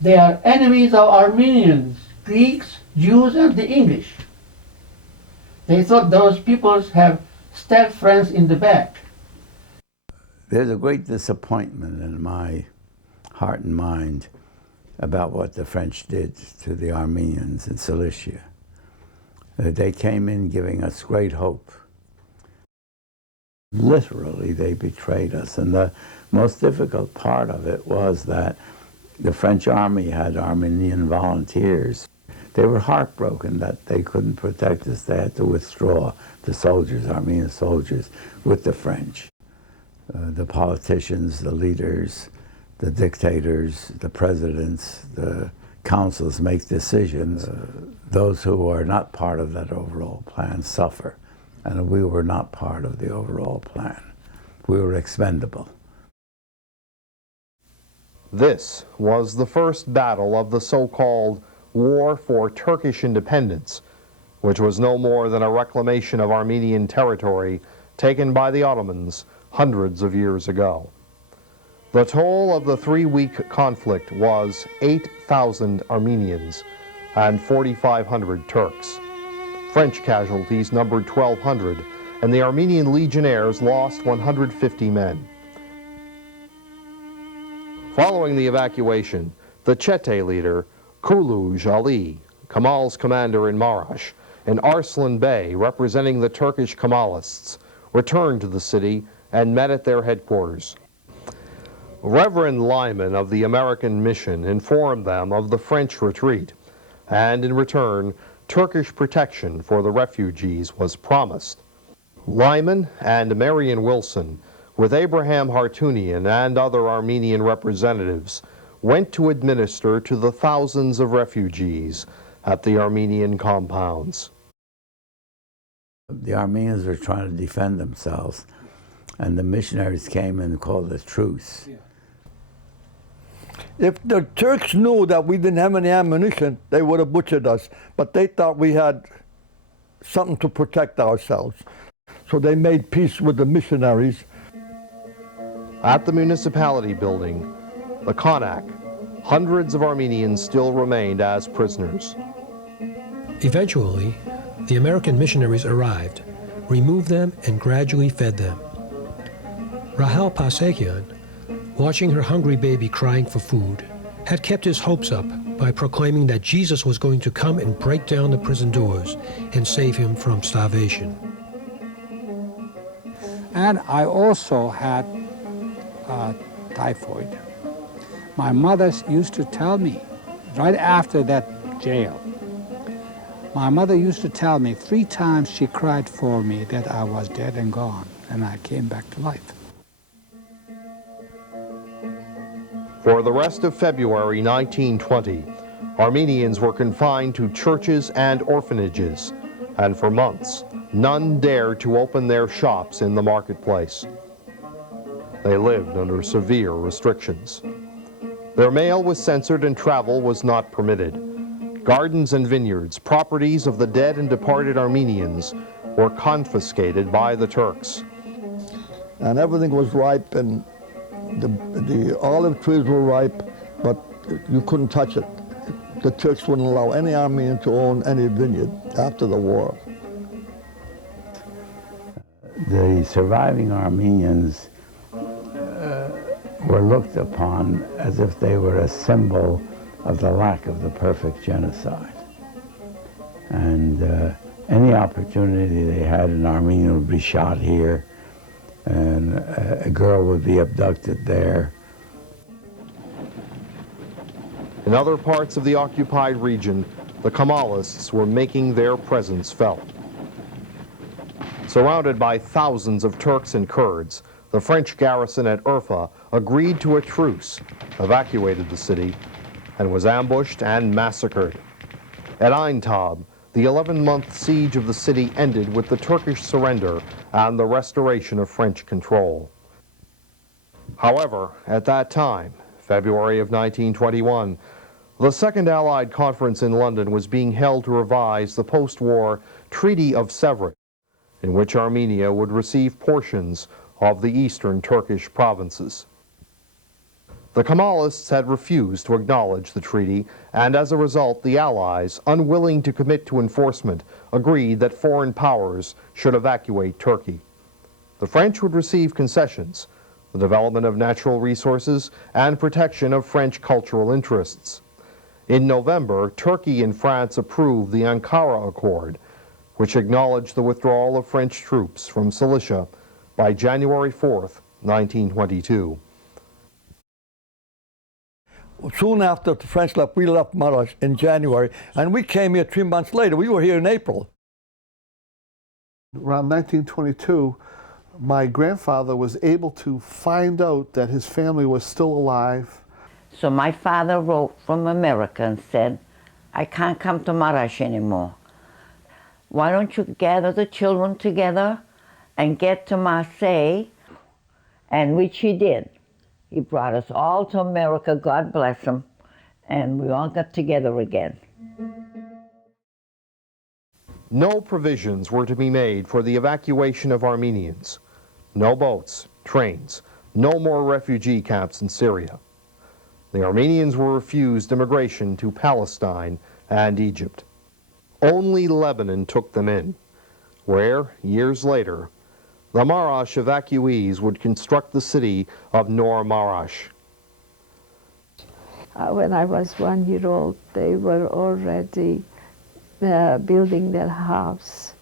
they are enemies of Armenians, Greeks, Jews, and the English. They thought those peoples have stabbed France in the back. There's a great disappointment in my heart and mind about what the French did to the Armenians in Cilicia. They came in giving us great hope. Literally, they betrayed us. And the most difficult part of it was that the French army had Armenian volunteers. They were heartbroken that they couldn't protect us. They had to withdraw the soldiers, Armenian soldiers, with the French. The politicians, the leaders, the dictators, the presidents, the councils make decisions. Those who are not part of that overall plan suffer. And we were not part of the overall plan. We were expendable. This was the first battle of the so-called War for Turkish Independence, which was no more than a reclamation of Armenian territory taken by the Ottomans hundreds of years ago. The toll of the 3-week conflict was 8,000 Armenians and 4,500 Turks. French casualties numbered 1,200, and the Armenian legionnaires lost 150 men. Following the evacuation, the Chete leader, Kuluj Ali, Kemal's commander in Marash, and Arslan Bey, representing the Turkish Kemalists, returned to the city and met at their headquarters. Reverend Lyman of the American Mission informed them of the French retreat, and in return, Turkish protection for the refugees was promised. Lyman and Marion Wilson, with Abraham Hartunian and other Armenian representatives, went to administer to the thousands of refugees at the Armenian compounds. The Armenians were trying to defend themselves, and the missionaries came and called a truce. If the Turks knew that we didn't have any ammunition, they would have butchered us. But they thought we had something to protect ourselves. So they made peace with the missionaries. At the municipality building, the Konak, hundreds of Armenians still remained as prisoners. Eventually, the American missionaries arrived, removed them, and gradually fed them. Eliza Parseghian, watching her hungry baby crying for food, had kept his hopes up by proclaiming that Jesus was going to come and break down the prison doors and save him from starvation. And I also had typhoid. My mother used to tell me, right after that jail, my mother used to tell me 3 times she cried for me that I was dead and gone, and I came back to life. For the rest of February 1920, Armenians were confined to churches and orphanages, and for months, none dared to open their shops in the marketplace. They lived under severe restrictions. Their mail was censored and travel was not permitted. Gardens and vineyards, properties of the dead and departed Armenians, were confiscated by the Turks. And everything was ripe, and the olive trees were ripe, but you couldn't touch it. The Turks wouldn't allow any Armenian to own any vineyard after the war. The surviving Armenians were looked upon as if they were a symbol of the lack of the perfect genocide. And any opportunity they had, an Armenian would be shot here, and a girl would be abducted there. In other parts of the occupied region, the Kemalists were making their presence felt. Surrounded by thousands of Turks and Kurds, the French garrison at Urfa agreed to a truce, evacuated the city, and was ambushed and massacred. At Aintab, the 11-month siege of the city ended with the Turkish surrender and the restoration of French control. However, at that time, February of 1921, the Second Allied Conference in London was being held to revise the post-war Treaty of Sèvres, in which Armenia would receive portions of the eastern Turkish provinces. The Kemalists had refused to acknowledge the treaty, and as a result, the Allies, unwilling to commit to enforcement, agreed that foreign powers should evacuate Turkey. The French would receive concessions, the development of natural resources, and protection of French cultural interests. In November, Turkey and France approved the Ankara Accord, which acknowledged the withdrawal of French troops from Cilicia by January 4th, 1922. Soon after the French left, we left Marash in January, and we came here 3 months later. We were here in April. Around 1922, my grandfather was able to find out that his family was still alive. So my father wrote from America and said, I can't come to Marash anymore. Why don't you gather the children together and get to Marseille? And which he did. He brought us all to America, God bless him, and we all got together again. No provisions were to be made for the evacuation of Armenians. No boats, trains, no more refugee camps in Syria. The Armenians were refused immigration to Palestine and Egypt. Only Lebanon took them in, where, years later, the Marash evacuees would construct the city of Nor Marash. When I was 1 year old, they were already building their house.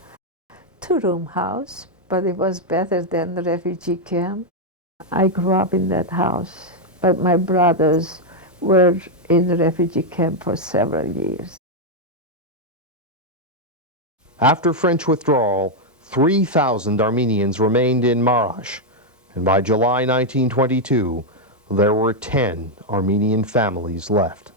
2-room house, but it was better than the refugee camp. I grew up in that house, but my brothers were in the refugee camp for several years. After French withdrawal, 3,000 Armenians remained in Marash, and by July 1922, there were 10 Armenian families left.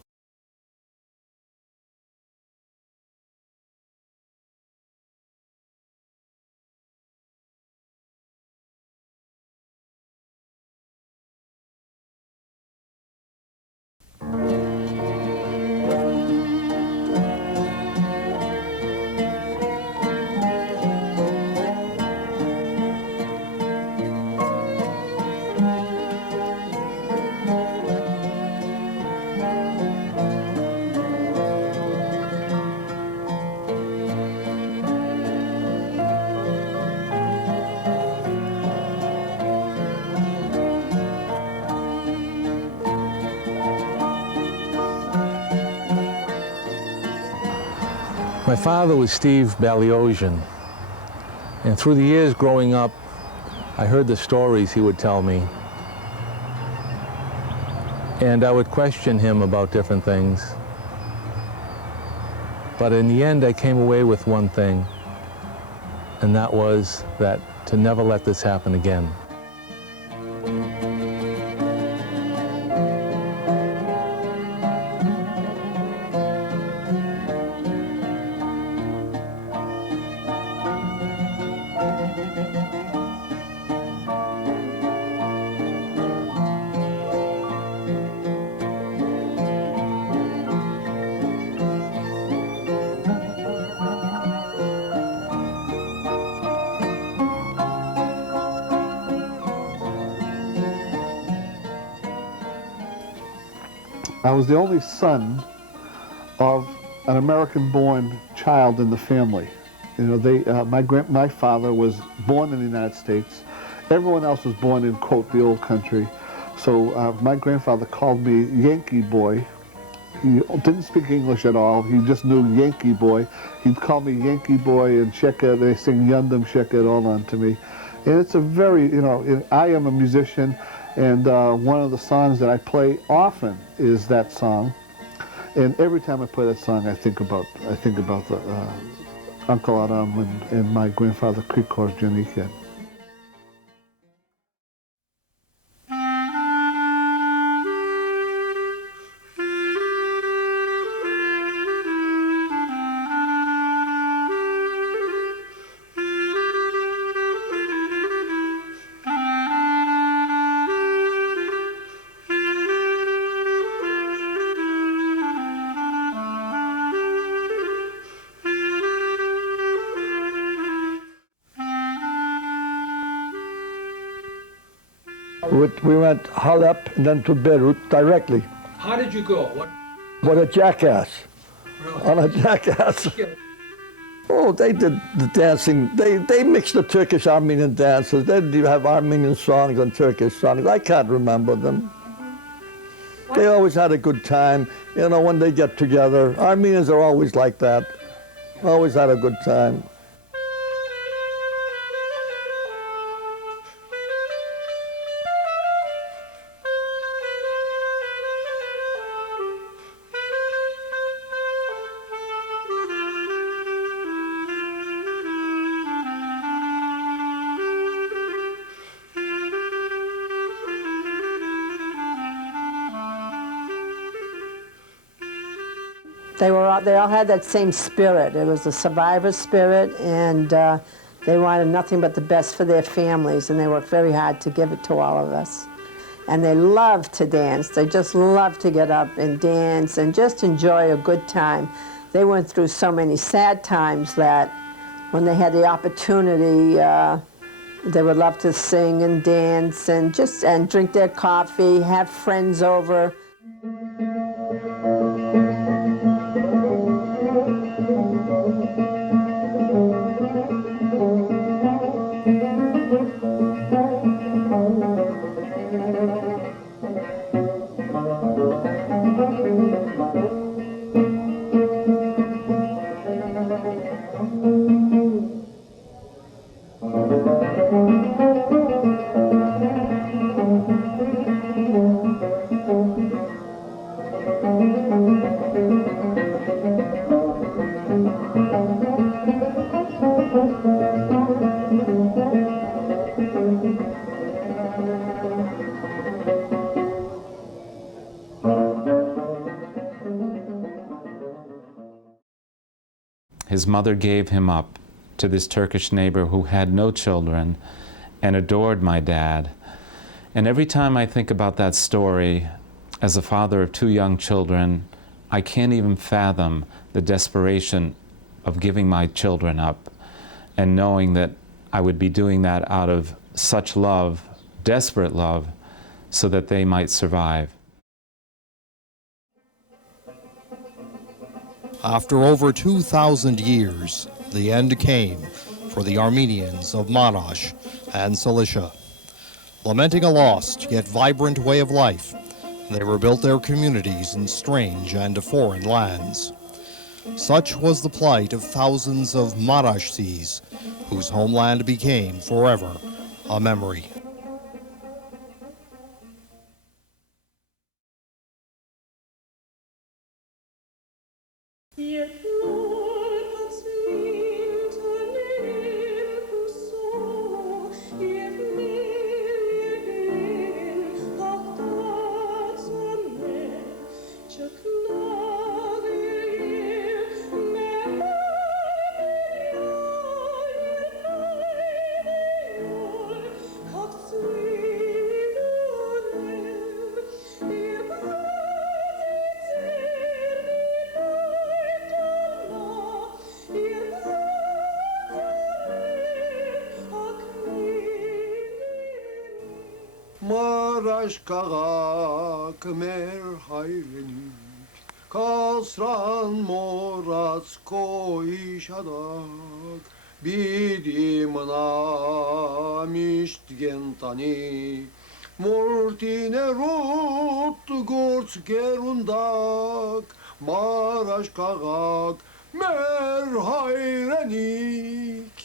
My father was Steve Baliosian, and through the years growing up, I heard the stories he would tell me, and I would question him about different things. But in the end, I came away with one thing, and that was that to never let this happen again. I was the only son of an American-born child in the family. You know, my father was born in the United States. Everyone else was born in, quote, the old country. So my grandfather called me Yankee boy. He didn't speak English at all. He just knew Yankee boy. He'd call me Yankee boy and Sheka. They sing Yundum Sheka all on to me. And it's a very, you know, I am a musician, and one of the songs that I play often is that song. And every time I play that song, I think about the Uncle Adam and my grandfather Krikor Janikian. We went Halep and then to Beirut directly. How did you go? What a jackass. Really? On a jackass. Oh, they did the dancing. They mixed the Turkish Armenian dances. They have Armenian songs and Turkish songs. I can't remember them. They always had a good time, you know, when they get together. Armenians are always like that. Always had a good time. They all had that same spirit. It was a survivor spirit, and they wanted nothing but the best for their families, and they worked very hard to give it to all of us. And they loved to dance. They just loved to get up and dance and just enjoy a good time. They went through so many sad times that when they had the opportunity, they would love to sing and dance and drink their coffee, have friends over. His mother gave him up to this Turkish neighbor who had no children and adored my dad. And every time I think about that story, as a father of 2 young children, I can't even fathom the desperation of giving my children up and knowing that I would be doing that out of such love, desperate love, so that they might survive. After over 2,000 years, the end came for the Armenians of Marash and Cilicia. Lamenting a lost yet vibrant way of life, they rebuilt their communities in strange and foreign lands. Such was the plight of thousands of Marashis, whose homeland became forever a memory. Marash քաղաք մեր հայրենիք, կասրան մորած քո իշադակ, բիդի մնա միշտ գենտանի, մորտիներուտ գործ գերունդակ, Marash քաղաք մեր հայրենիք,